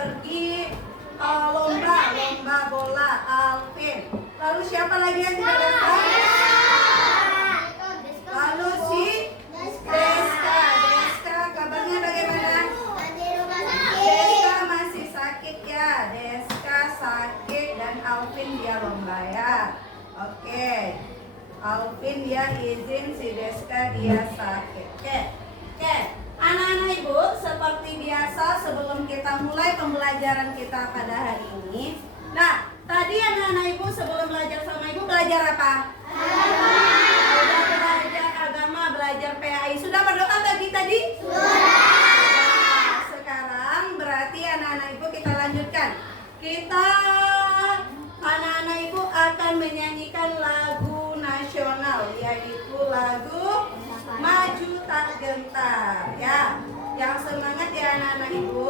pergi lomba bola, Alvin. Lalu siapa lagi yang tidak datang? Lalu si Deska. Kabarnya bagaimana? Deska masih sakit ya. Deska sakit dan Alvin dia lomba ya. Oke. Alvin dia izin, si Deska dia sakit. Oke. Anak-anak ibu, seperti biasa sebelum kita mulai pembelajaran kita pada hari ini. Nah, tadi anak-anak ibu sebelum belajar sama ibu belajar apa? Sudah belajar agama, belajar PAI. Sudah berdoa tadi? Sudah. Sekarang berarti anak-anak ibu kita lanjutkan. Kita anak-anak ibu akan menyanyikan lagu nasional, yaitu lagu Maju Tak Gentar ya. Yang semangat ya anak-anak ibu.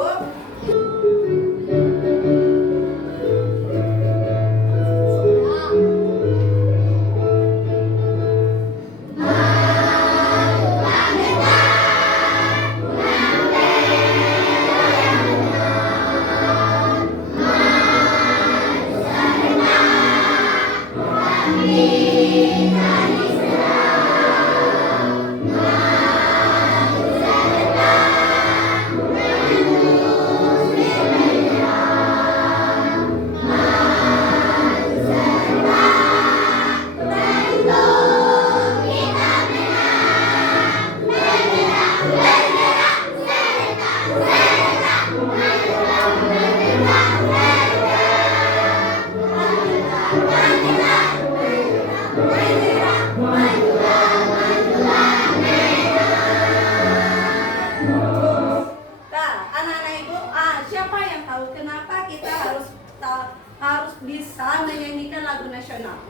Harus bisa menyanyikan lagu nasional.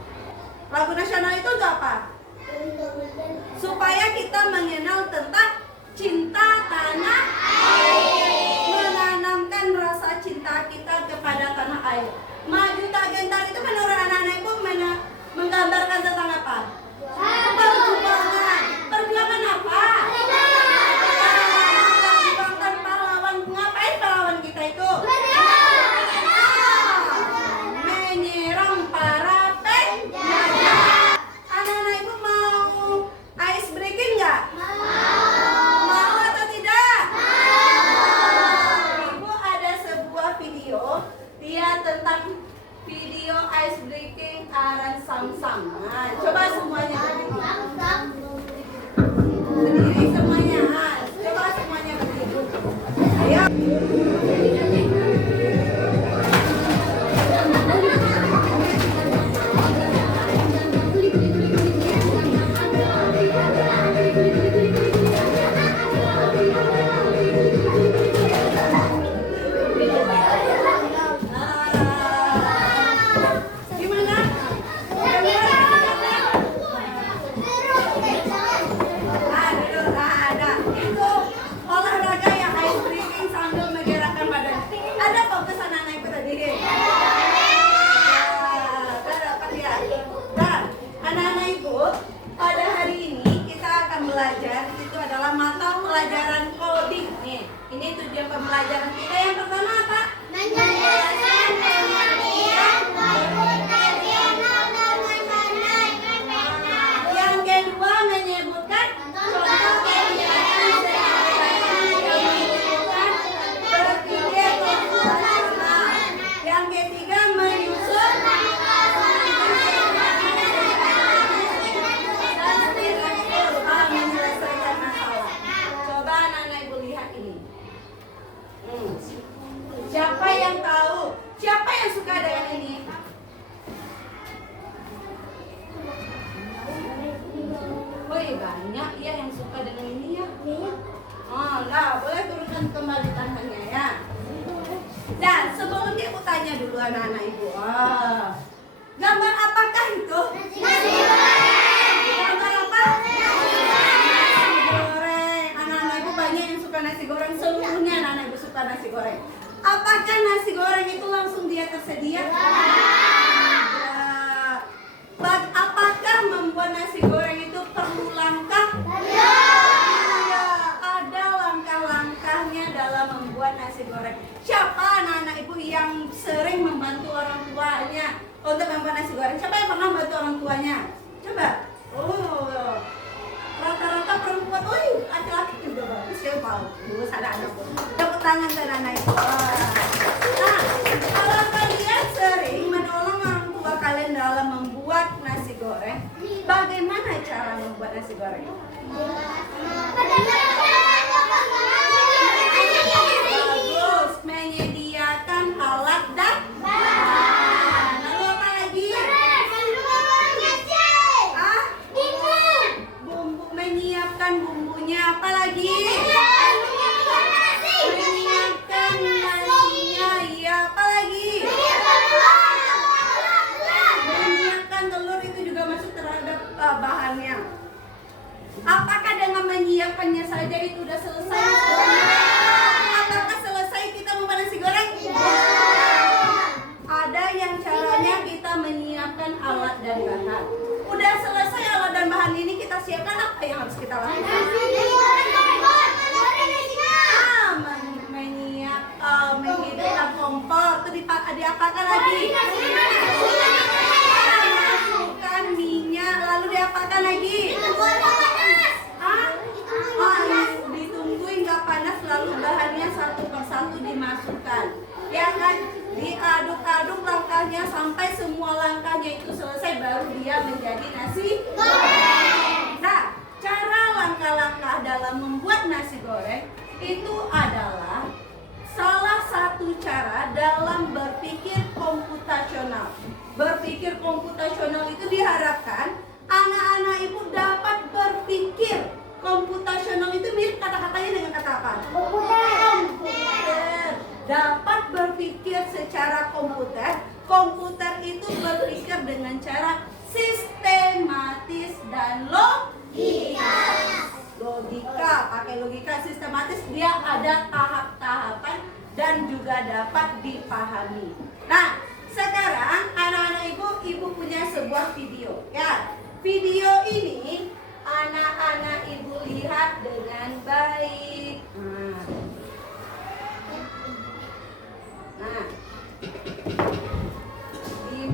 Lagu nasional itu untuk apa? Supaya kita mengenal tentang cinta tanah air, menanamkan rasa cinta kita kepada tanah air. Maju Tak Gentar itu menurut anak-anak ibu menggambarkan tentang apa? Perjuangan. Perjuangan apa? Perjuangan pahlawan. Ngapain pahlawan kita itu? Tentang video ice breaking Aran Samsam. Nah, coba semuanya berdiri semuanya. Coba semuanya berdiri. Ayo. Pelajaran coding nih. Ini tujuan pembelajaran kita. Yang pertama apa? Menjelaskan pengertian berputar dengan yang kedua menyebutkan contoh kegiatan sehari-hari yang menunjukkan berpikir rasional. Yang ketiga menyusun menyelesaikan masalah. Coba anak-anak ibu lihat ini. Siapa yang tahu? Siapa yang suka dengan ini? Woi, banyak ya yang suka dengan ini ya. Oh, nah, boleh turunkan kembali tangannya ya. Dan sebelumnya aku tanya dulu anak-anak ibu. Gambar apakah itu? Nasi goreng. Gambar apa? Nasi goreng. Anak-anak ibu banyak yang suka nasi goreng. Seluruhnya anak-anak ibu suka nasi goreng. Apakah nasi goreng itu langsung dia tersedia? Apakah membuat nasi goreng itu perlu langkah? Ya. Ada langkah-langkahnya dalam membuat nasi goreng. Siapa anak untuk membuat nasi goreng. Siapa yang pernah bantu orang tuanya? Coba. Oh, rata-rata perempuan. Laki-laki juga bagus ya, mau. Dulu ada anak. Tepuk tangan ke anak itu. Nah, kalau kalian sering menolong orang tua kalian dalam membuat nasi goreng, bagaimana cara membuat nasi goreng? Bagus, menyediakan alat dan bahan. Lalu apa lagi? Bumbu, menyiapkan bumbunya. Apa lagi? Menyiapkan nasinya. Iya, apa lagi? Menyiapkan telur, itu juga masuk terhadap bahannya. Apakah dengan menyiapkannya saja itu udah selesai? Apakah selesai kita membuat nasi goreng? Ada yang caranya kita menyiapkan alat dan bahan. Udah selesai alat dan bahan ini kita siapkan, apa yang harus kita lakukan? Menghidupkan kompor. Itu diapakan lagi? Masukkan minyak, lalu diapakan lagi? Ditunggu hingga panas, lalu bahannya satu persatu dimasukkan. Ya kan? Diaduk-aduk langkahnya sampai semua langkahnya itu selesai, baru dia menjadi nasi goreng. Nah, cara langkah-langkah dalam membuat nasi goreng itu adalah salah satu cara dalam berpikir komputasional. Berpikir komputasional itu diharapkan anak-anak ibu dapat berpikir komputasional. Itu mirip kata-katanya dengan kata apa? Komputer. Dapat berpikir secara komputer. Komputer itu berpikir dengan cara sistematis dan logika. Pakai logika sistematis, dia ada tahap-tahapan dan juga dapat dipahami. Nah, sekarang anak-anak ibu punya sebuah video, ya. Video ini anak-anak ibu lihat dengan baik.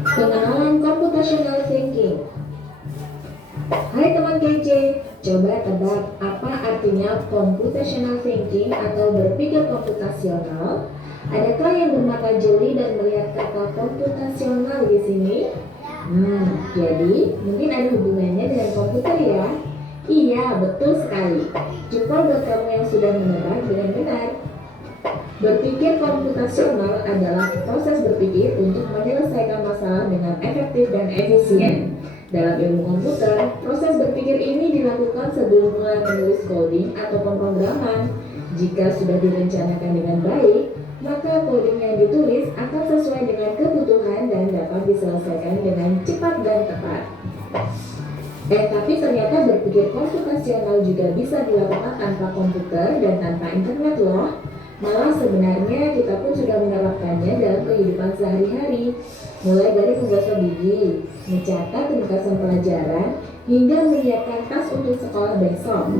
Pengenalan computational thinking. Hai teman kece, coba tebak apa artinya computational thinking atau berpikir komputasional? Adakah yang bermata jeli dan melihat kata komputasional di sini? Jadi mungkin ada hubungannya dengan komputer ya? Iya, betul sekali. Jempol buat kamu yang sudah menebak dengan benar. Berpikir komputasional adalah proses berpikir untuk menyelesaikan masalah dengan efektif dan efisien. Dalam ilmu komputer, proses berpikir ini dilakukan sebelum mulai menulis coding atau pemrograman. Jika sudah direncanakan dengan baik, maka coding yang ditulis akan sesuai dengan kebutuhan dan dapat diselesaikan dengan cepat dan tepat. Tapi ternyata berpikir komputasional juga bisa dilakukan tanpa komputer dan tanpa internet loh. Malah sebenarnya kita pun sudah menerapkannya dalam kehidupan sehari-hari, mulai dari menggosok gigi, mencatat ringkasan pelajaran, hingga menyiapkan tas untuk sekolah besok.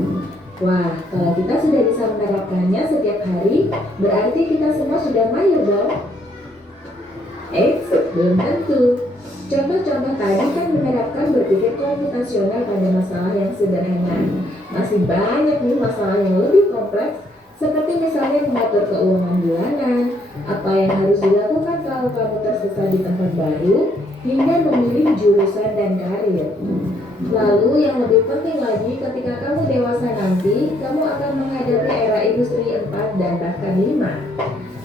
Wah, kalau kita sudah bisa menerapkannya setiap hari, berarti kita semua sudah mahir dong. Belum tentu. Contoh-contoh tadi kan menerapkan berpikir komputasional pada masalah yang sederhana. Masih banyak nih masalah yang lebih kompleks, seperti misalnya mengatur keuangan bulanan, apa yang harus dilakukan kalau kamu tersesat di tempat baru, hingga memilih jurusan dan karir. Lalu yang lebih penting lagi, ketika kamu dewasa nanti, kamu akan menghadapi era industri 4 dan bahkan 5.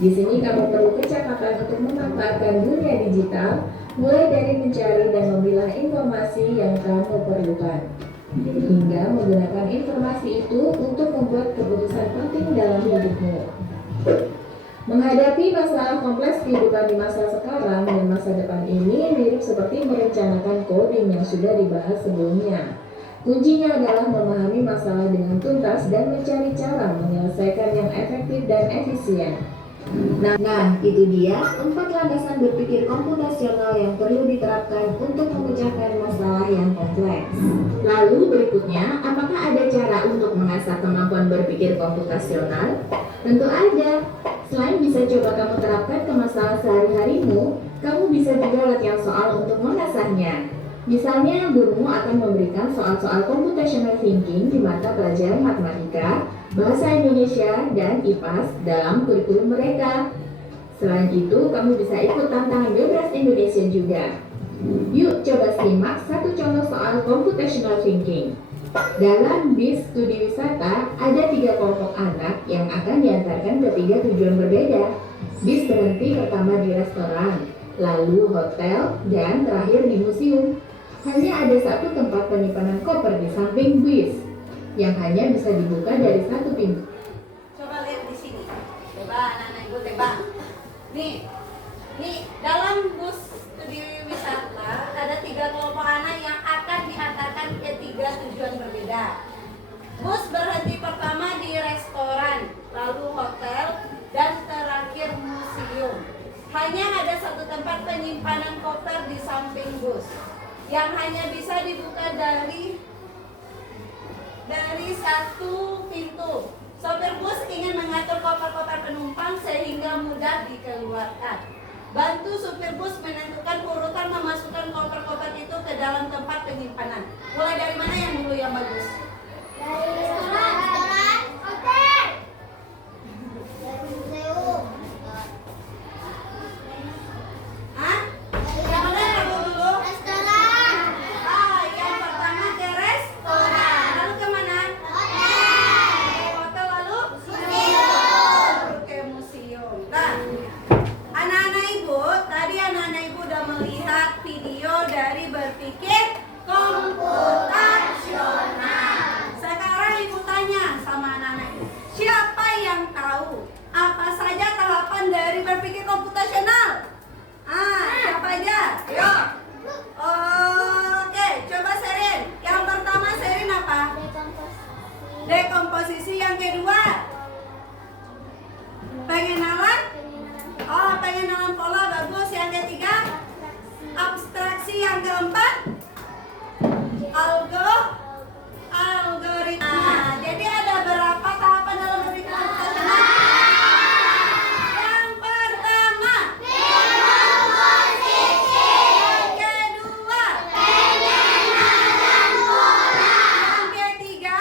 Di sini kamu perlu kecakapan untuk memanfaatkan dunia digital, mulai dari mencari dan memilah informasi yang kamu perlukan, hingga menggunakan informasi itu untuk membuat keputusan penting dalam hidupmu. Menghadapi masalah kompleks kehidupan di masa sekarang dan masa depan ini mirip seperti merencanakan coding yang sudah dibahas sebelumnya. Kuncinya adalah memahami masalah dengan tuntas dan mencari cara menyelesaikan yang efektif dan efisien. Nah, itu dia 4 landasan berpikir komputasional yang perlu diterapkan untuk memecahkan masalah yang kompleks. Lalu berikutnya, apakah ada cara untuk mengasah kemampuan berpikir komputasional? Tentu ada. Selain bisa coba kamu terapkan ke masalah sehari-harimu, Kamu bisa juga latihan soal untuk mengasahnya. Misalnya, gurumu akan memberikan soal-soal computational thinking di mata pelajaran matematika, bahasa Indonesia, dan IPAS dalam kurikulum mereka. Selain itu, kamu bisa ikut tantangan Bebras Indonesia juga. Yuk coba simak satu contoh soal computational thinking. Dalam bis studi wisata, ada 3 kelompok anak yang akan diantarkan ke 3 tujuan berbeda. Bis berhenti pertama di restoran, lalu hotel, dan terakhir di museum. Hanya ada satu tempat penyimpanan koper di samping bis, yang hanya bisa dibuka dari satu pintu. Coba lihat di sini. Coba anak-anak ibu tebak. Nih, dalam bus studi wisata ada 3 kelompok anak yang akan diantarkan ke 3 tujuan berbeda. Bus berhenti pertama di restoran, lalu hotel, dan terakhir museum. Hanya ada satu tempat penyimpanan koper di samping bus, yang hanya bisa dibuka dari satu pintu. Sopir bus ingin mengatur koper-koper penumpang sehingga mudah dikeluarkan. Bantu supir bus menentukan urutan memasukkan koper-koper itu ke dalam tempat penyimpanan. Mulai dari mana yang dulu yang bagus? Dari restoran, hotel, dari museum. Hah? Yang mana yang dulu? Restoran, Yang pertama ke restoran. Lalu kemana? Hotel lalu? Baru ke museum. Nah, anak-anak ibu, tadi anak-anak ibu udah melihat video dari berpikir komputasional. Sekarang ibu tanya sama anak-anak ibu, siapa yang tahu apa saja tahapan dari berpikir komputasional? Siapa aja? Ayo. Oke, coba Serin. Yang pertama Serin apa? Dekomposisi. Yang kedua? Pengenalan? Pengenalan pola, bagus. Yang ketiga? Abstraksi. Yang keempat? Algoritma. Jadi ada berapa tahapan dalam berpikir komputasional? Yang pertama, yang kedua, yang ketiga,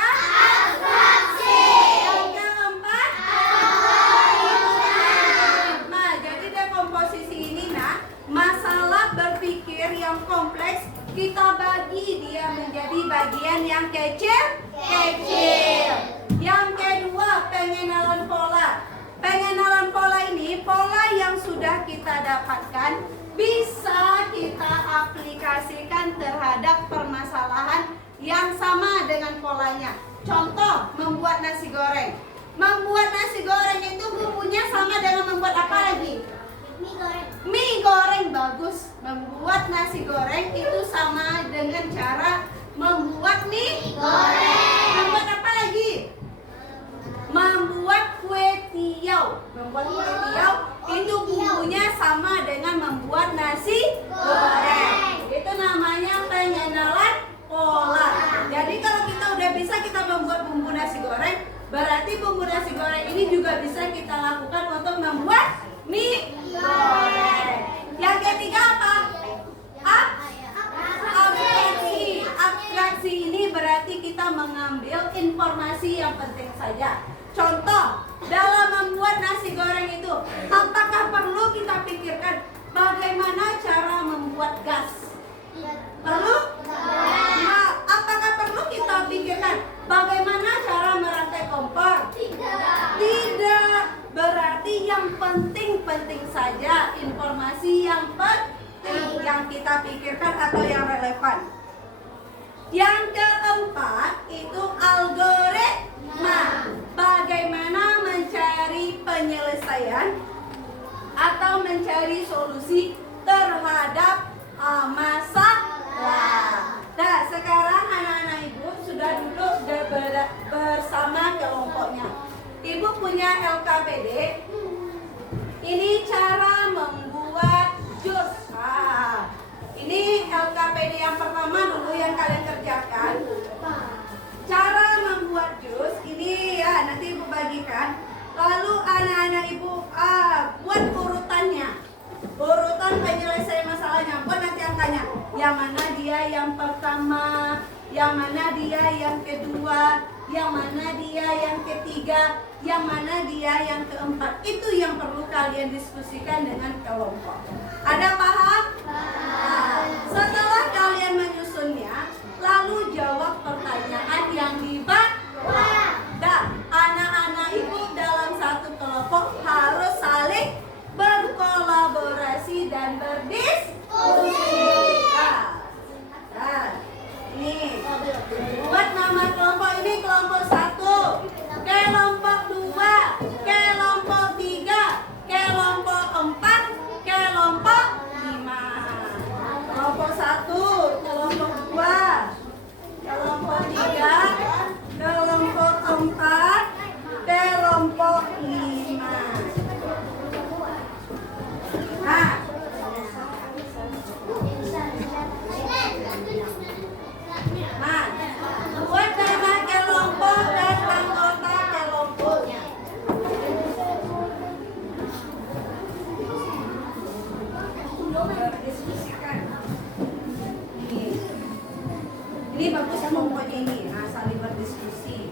yang keempat, nah jadi dekomposisi ini masalah berpikir yang kompleks kita bagi dia menjadi bagian yang kecil. Yang kedua, pengenalan pola. Pengenalan pola ini, pola yang sudah kita dapatkan bisa kita aplikasikan terhadap permasalahan yang sama dengan polanya. Contoh, membuat nasi goreng. Membuat nasi goreng itu bumbunya sama dengan membuat apa lagi? Mie goreng, bagus. Membuat nasi goreng itu sama dengan cara membuat mie goreng. Membuat apa lagi? Membuat kue tiaw. Membuat kue tiaw itu bumbunya sama dengan membuat nasi goreng. Itu namanya pengenalan pola. Jadi kalau kita udah bisa kita membuat bumbu nasi goreng, berarti bumbu nasi goreng ini juga bisa kita lakukan untuk membuat mie goreng. Yang ketiga apa? Abstraksi. Abstraksi ini berarti kita mengambil informasi yang penting saja. Contoh, dalam membuat nasi goreng itu, apakah perlu kita pikirkan bagaimana cara membuat gas? Perlu? Nah, apakah perlu kita pikirkan bagaimana cara merantai kompor? Tidak. Berarti yang penting-penting saja informasi yang penting yang kita pikirkan atau yang relevan. Yang keempat itu algoritma. Bagaimana mencari penyelesaian atau mencari solusi terhadap masalah. Nah, sekarang anak-anak ibu sudah duduk bersama kelompoknya. Ibu punya LKPD. Ini cara membuat jus. Ini LKPD yang pertama dulu yang kalian kerjakan. Cara membuat jus ini ya nanti ibu bagikan. Lalu anak-anak ibu buat urutannya. Urutan penyelesaian Yang mana dia yang pertama? Yang mana dia yang kedua? Yang mana dia yang ketiga? Yang mana dia yang keempat? Itu yang perlu kalian diskusikan dengan kelompok. Ada paham? Nah, setelah kalian menyusunnya, lalu jawab pertanyaan yang dibawa. Dan anak-anak itu dalam satu kelompok harus saling berkolaborasi dan berdiskusi. Nah, ini buat nama kelompok ini kelompok 1, kelompok 2, kelompok 3, kelompok 4, kelompok 5. Kelompok 1, kelompok 2, kelompok 3, kelompok 4, kelompok 5. Nah, buat nama kelompok dan anggota kelompoknya. Diskusikan. Ini bagus kelompoknya ini. Nah, saling berdiskusi.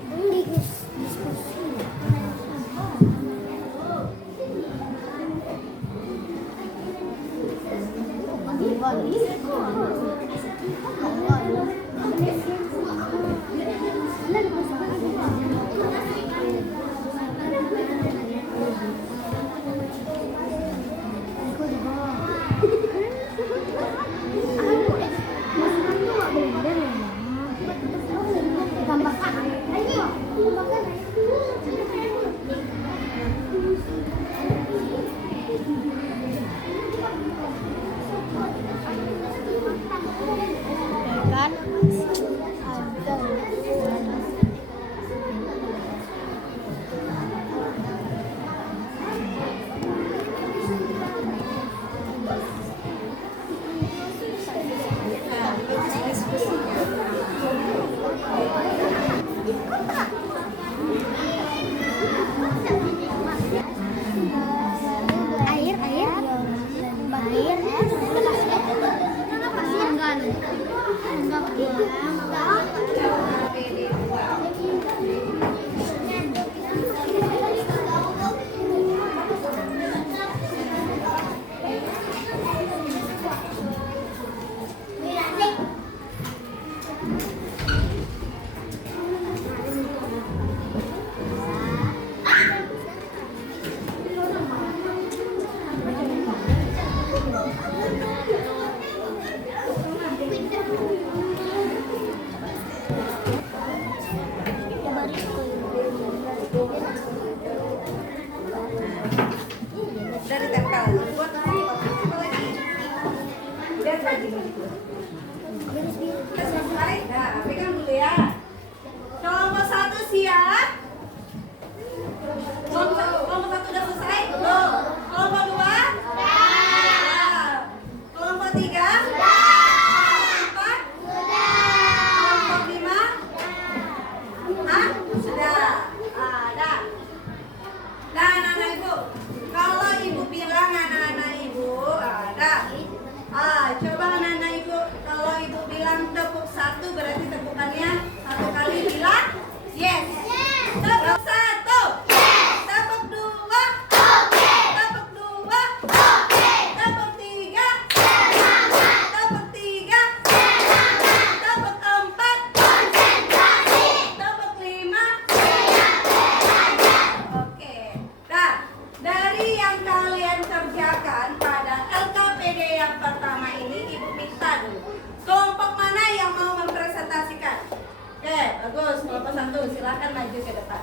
Dari tempel buat apa lagi? Dan lagi begitu. Selesai. Nah, pegang dulu ya. Kelompok 1 siap. Kelompok 1 udah selesai? Belum. Kelompok 2? Sudah. Kelompok 3? Sudah. Kelompok 4? Sudah. Kelompok 5? Hah? Sudah. Ada. Nah, anak-anak ibu, kalau ibu bilang anak-anak ibu ada. Coba anak-anak ibu, kalau ibu bilang tepuk 1 berarti tepukannya 1 kali bilang yes. Tepuk 1. Tepuk 2. Tepuk 2. Tepuk 3. Tepuk 3. Tepuk 4. Tepuk 5. Oke. Nah, dari yang kalian kerjakan pada LKPD yang pertama ini, ibu minta dulu kelompok mana yang mau mempresentasikan. Oke, bagus. Kelompok 1 silakan maju ke depan.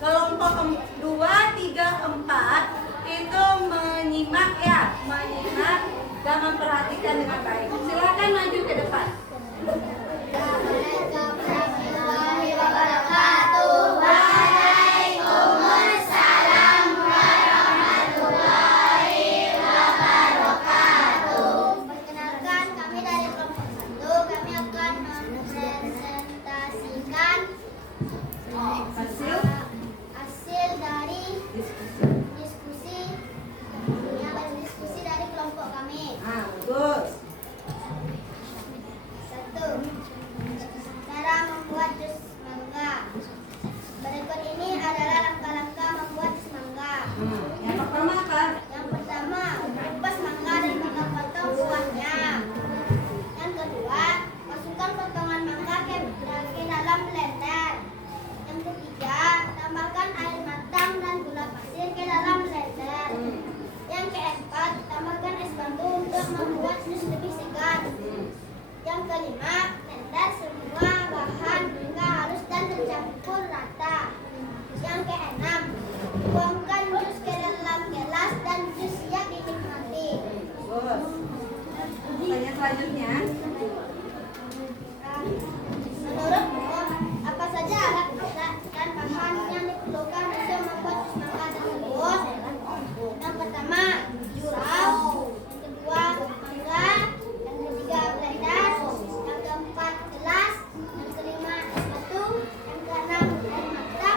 Kelompok 2, 3, 4 itu menyimak ya, menyimak dan memperhatikan dengan baik. Silakan maju ke depan. Perkenalkan, kami dari kelompok 1. Kami akan mempresentasikan hasil dari diskusi dari kelompok kami. Bagus. membuat jus lebih segar. Yang kelima, blender semua bahan hingga halus dan tercampur rata. Yang keenam, tuangkan jus ke dalam gelas dan jus siap dinikmati. Bagus. Pertanyaan selanjutnya. Menurutmu, apa saja alat dan bahan yang diperlukan untuk membuat jus mangga tersebut? Yang pertama, jurau. Yang kedua, mangga. Yang ketiga, blender. Yang keempat, gelas. Yang kelima, es batu. Yang keenam, air mata.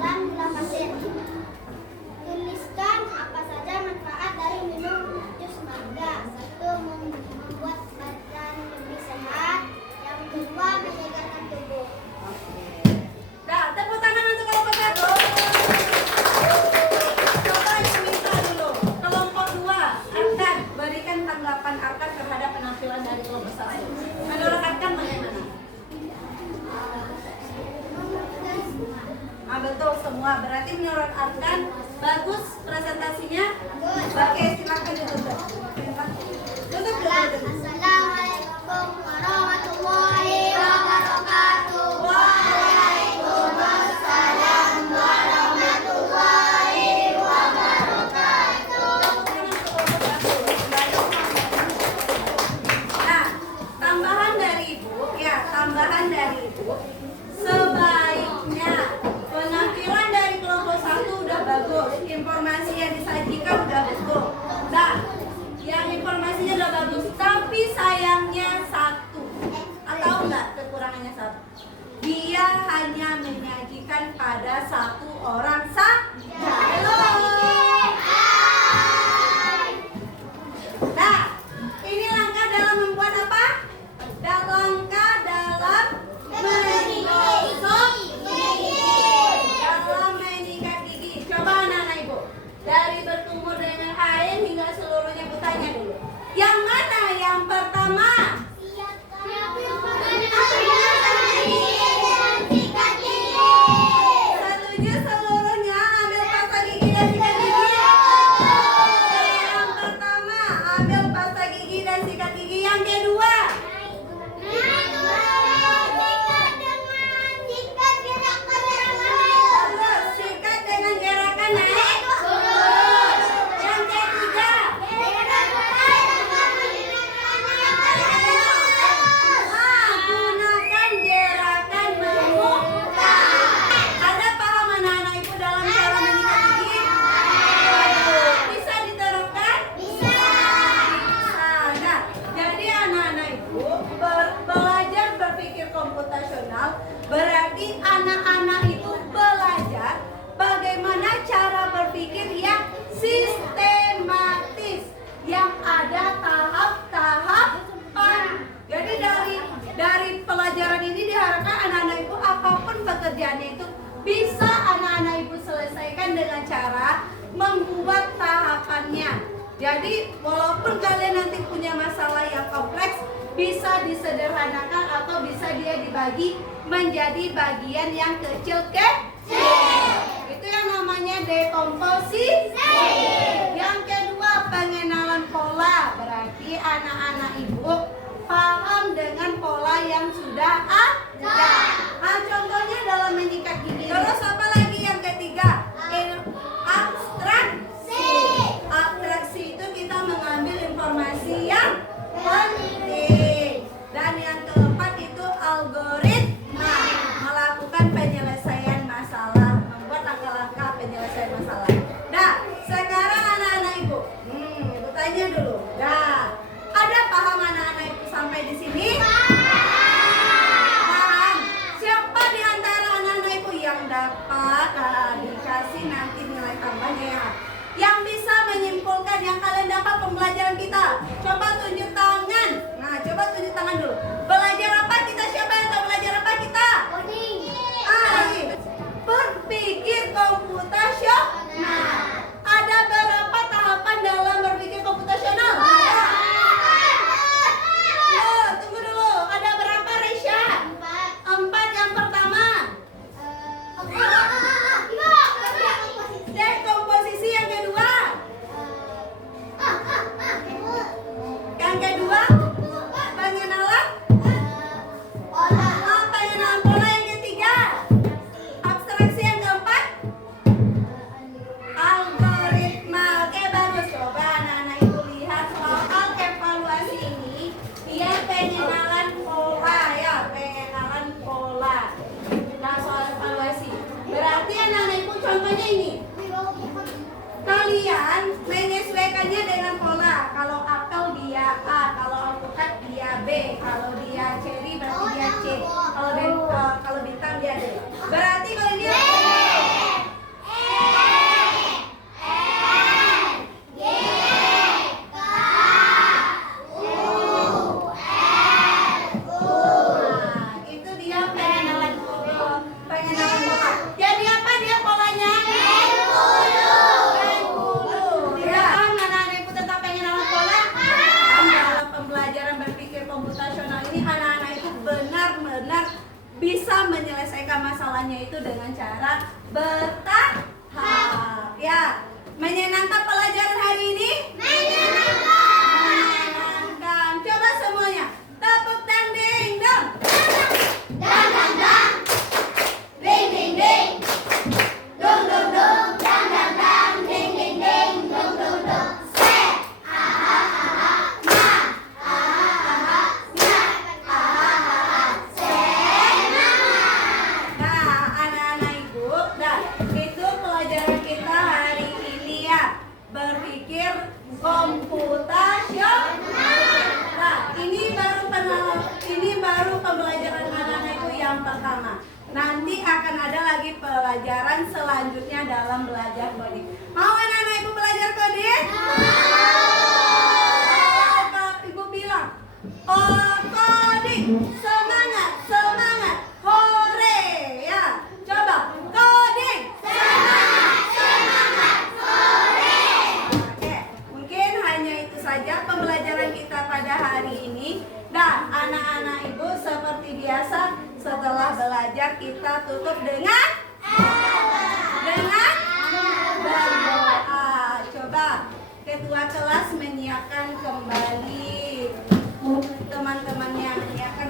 Dan gula pasir. Tuliskan apa saja manfaat dari minum jus mangga. Satu, membuat badan lebih sehat. Yang kedua, menyegarkan tubuh. Nah, tepuk tangan untuk kelompok 1. Coba yang minta dulu. Kelompok 2, Arkan, berikan tanggapan Arkan terhadap penampilan dari kelompok 1. Menurut Arkan bagaimana? Betul semua. Berarti menurut Arkan bagus presentasinya. Oke, silakan ditutup. Tutup dulu. Assalamualaikum warahmatullahi wabarakatuh. Waalaikumsalam warahmatullahi wabarakatuh. Nah, tambahan dari Ibu, sebaiknya penampilan dari kelompok 1 udah bagus, informasi yang disajikan udah betul. Nah, yang informasinya udah bagus, tapi sayangnya satu, atau enggak kekurangannya satu, dia hanya menyajikan pada satu orang saja. Nah, ini langkah dalam membuat apa? Langkah dalam menggosok gigi. Dalam menyikat gigi. Coba anak-anak Ibu, dari berkumur dengan air hingga seluruhnya Ibu tanya dulu. Yang mana yang pertama? Setuju seluruhnya ambil pasta gigi dan sikat gigi. Yang pertama ambil pasta gigi dan sikat gigi. Yang kedua, bagus, sikat dengan gerakan naik turun. Yang ketiga, gunakan gerakan membuka. Ada paham anak-anak Ibu dalam cara menyikat gigi? Bisa diterapkan? Bisa. Nah, jadi anak-anak Ibu belajar berpikir komputasional berarti anak-anak itu belajar bagaimana cara berpikir yang sistematis, yang ada tahap-tahapan. Jadi dari pelajaran ini diharapkan anak-anak Ibu apapun pekerjaannya itu bisa anak-anak Ibu selesaikan dengan cara membuat tahapannya. Jadi walaupun kalian nanti punya masalah yang kompleks, bisa disederhanakan atau bisa dia dibagi menjadi bagian yang kecil-kecil. Itu yang namanya dekomposisi. Yang kedua, pengenalan pola. Berarti anak-anak Ibu paham dengan pola yang sudah ada. Nah, contohnya dalam menyikat gigi. Terus apa lagi yang ketiga? Abstraksi. Abstraksi itu kita mengambil informasi yang penting. Dan yang keempat itu algoritma, melakukan penyelesaian masalah, membuat langkah-langkah penyelesaian masalah. Nah, sekarang anak-anak menyesuaikannya dengan pola. Kalau apel dia A, kalau alpukat dia B, kalau dia cherry berarti dia C, kalau bintang dia D. Berarti kalau dia itu dia pengenalan pola. Jadi apa dia polanya? Ya, anak-anak ibu tentang pengenalan pola. Dalam pembelajaran berpikir komputasional ini anak-anak itu benar-benar bisa menyelesaikan masalahnya itu dengan cara bertahap. Ya, menyenangkan pelajaran hari ini? Menyenangkan. Coba semuanya tepuk dang ding dong. Dang dang dang. Ding ding ding. Dong dong dong. Dang dang dang. Ding ding ding. Dong dong dong. Se. Aha aha. Ma. Aha aha. Ya. Aha aha. Semangat. Nah, anak-anak ibu, itu pelajaran kita hari ini ya. Berpikir komputasional. Nah, ini baru pembelajaran anak-anak itu yang pertama. Nanti akan ada lagi pelajaran selanjutnya dalam belajar coding. Mau anak-anak ibu belajar coding? Ibu bilang, oh coding, semangat, semangat, hore ya. Coba coding, semangat, semangat, hore. Oke, mungkin hanya itu saja pembelajaran kita pada hari ini. Dan anak-anak ibu seperti biasa setelah belajar kita tutup dengan berdoa. Coba ketua kelas menyiapkan kembali teman-temannya menyiapkan